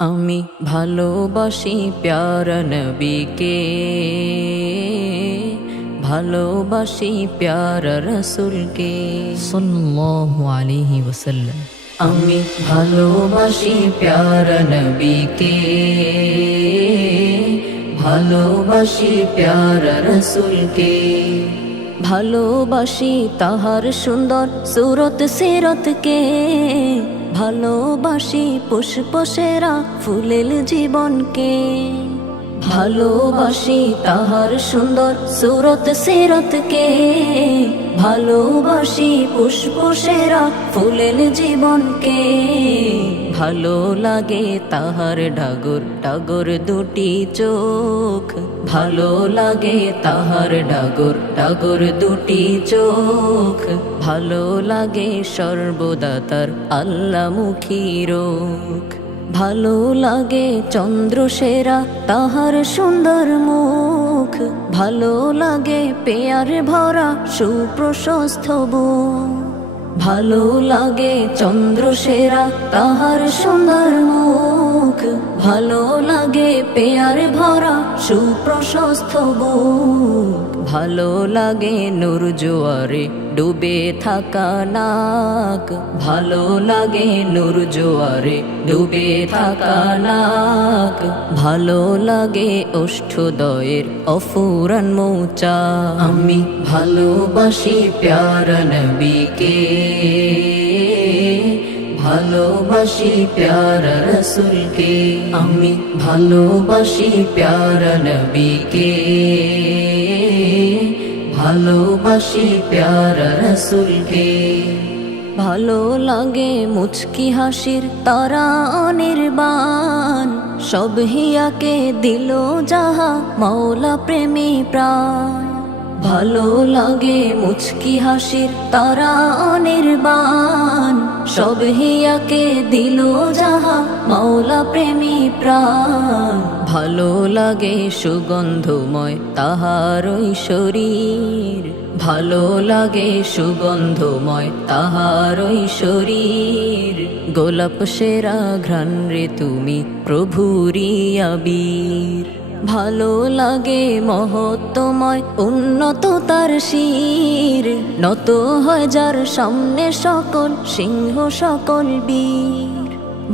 আমি ভালোবাসি প্যারা নবীকে, ভালোবাসি প্যারা রসুলকে সাল্লাল্লাহু আলাইহি ওয়াসাল্লাম। আমি ভালোবাসি প্যারা নবীকে, ভালোবাসি প্যারা রসুলকে। ভালোবাসি তাহার সুন্দর সুরত সিরতকে, ভালোবাসি পুষ্প সেরা ফুলেল জীবনকে। ভালোবাসি তাহার সুন্দর সুরত সিরতকে, ভালোবাসি পুষ্প সেরা ফুলেল জীবনকে। ভালো লাগে তাহার ডাগর ডাগর দুটি চোখ, ভালো লাগে তাহার ডাগর ডাগর দুটি চোখ। ভালো লাগে সর্বদা তার আল্লাহমুখী রোখ, ভালো লাগে চন্দ্র সেরা তাহার সুন্দর মুখ। ভালো লাগে পেয়ার ভরা সুপ্রশস্ত বুক, ভালো লাগে চন্দ্র সেরা তাহার সুন্দর মুখ। ভালো লাগে পেয়ার ভরা সুপ্রশস্ত বুক, ভালো লাগে নূর জোয়ারে ডুবে থাকা নাক। ভালো লাগে নূর জোয়ারে ডুবে থাকা নাক, ভালো লাগে ওষ্ঠদয়ের অফুরান মৌচা। আমি ভালোবাসি প্যারা নবীকে, ভালোবাসি প্যারা রসুলকে। আমি ভালোবাসি প্যারা নবীকে, ভালোবাসি প্যারা রসুলকে। ভালো লাগে মুচকি হাসির তারা অনির্বাণ, সব হিয়াকে দিল যাহা মাওলা প্রেমী প্রাণ। ভালো লাগে মুচকি হাসির তারা অনির্বাণ, সব হিয়াকে দিল যাহা মাওলা প্রেমী প্রাণ। ভালো লাগে সুগন্ধময় তাহার ওই শরীর, ভালো লাগে সুগন্ধময় তাহার ওই শরীর। গোলাপ সেরা ঘ্রাণ রে তুমি প্রভুরি আবির। ভালো লাগে মহত্বময় উন্নত তার শির, নত হয় যার সামনে সকল সিংহ সকল বীর।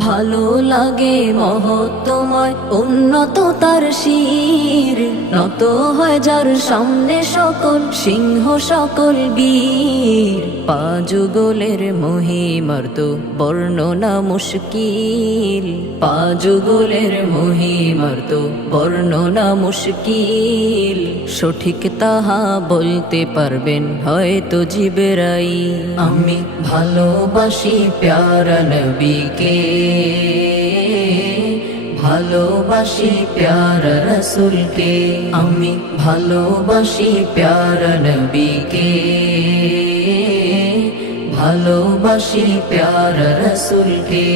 ভালো লাগে মহত্বময় উন্নত তার শির, নত হয় যার সামনে সকল সিংহ সকল বীর। পাযুগলের মহিমার তো বর্ণনা মুশকিল, পাযুগলের মহিমার তো বর্ণনা মুশকিল। সঠিক তাহা বলতে পারবেন হয়তো জিবরাইল। আমি ভালোবাসি প্যারা নবীকে, ভালোবাসি প্যারা রসুলকে। আমি ভালোবাসি প্যারা নবীকে, ভালোবাসি প্যারা রসুলকে।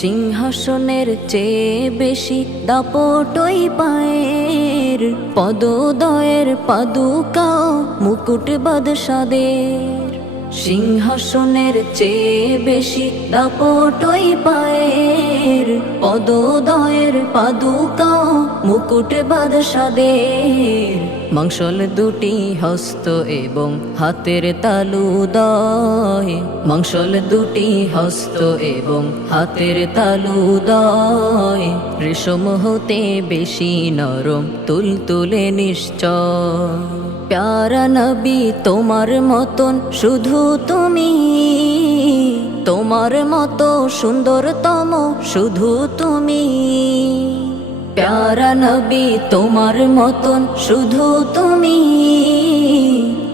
সিংহাসনের চেয়ে বেশি দাপটই পায়ের, পদোদয়ের পাদুকাও মুকুট বাদশাদের। সিংহাসনের চেয়ে বেশি দাপটই পায়ের, পদোদয়ের পাদুকাও মুকুট বাদশাদের। মাংসল দুটি হস্ত এবং হাতের তালুদয়, মাংসল দুটি হস্ত এবং হাতের তালুদয়। রেশম হতে বেশি নরম তুলতুলে নিশ্চয়। প্যারা নবী তোমার মতন শুধু তুমি, তোমার মতো সুন্দরতম শুধু তুমি। প্যারা নবী তোমার মতন শুধু তুমি,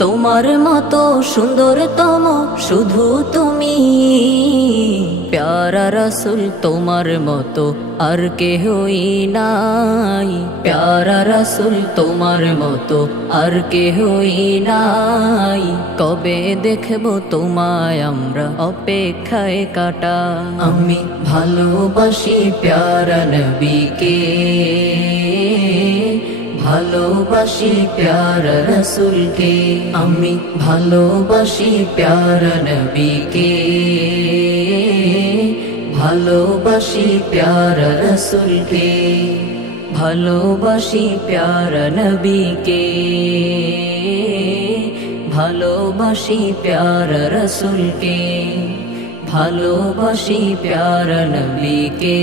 তোমার মতো সুন্দরতম শুধু তুমি। প্যারা রসুল তোমার মতো আর কেহই নাই, প্যারা রসুল তোমার মতো আর কেহই নাই। কবে দেখব তোমায় আমরা অপেক্ষায় কাটা। আমি ভালোবাসি প্যারা নবীকে, ভালোবাসি প্যারা রসুলকে। আমি ভালোবাসি প্যারা নবীকে, ভালোবাসি প্যারা রসুলকে, ভালোবাসি প্যারা নবীকে, ভালোবাসি প্যারা রসুলকে, ভালোবাসি প্যারা নবীকে,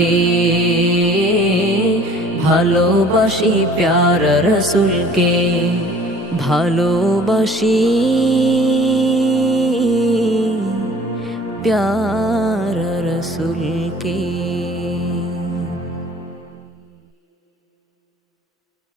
ভালোবাসি প্যারা রসুলকে, ভালোবাসি প্যারা রসুলকে।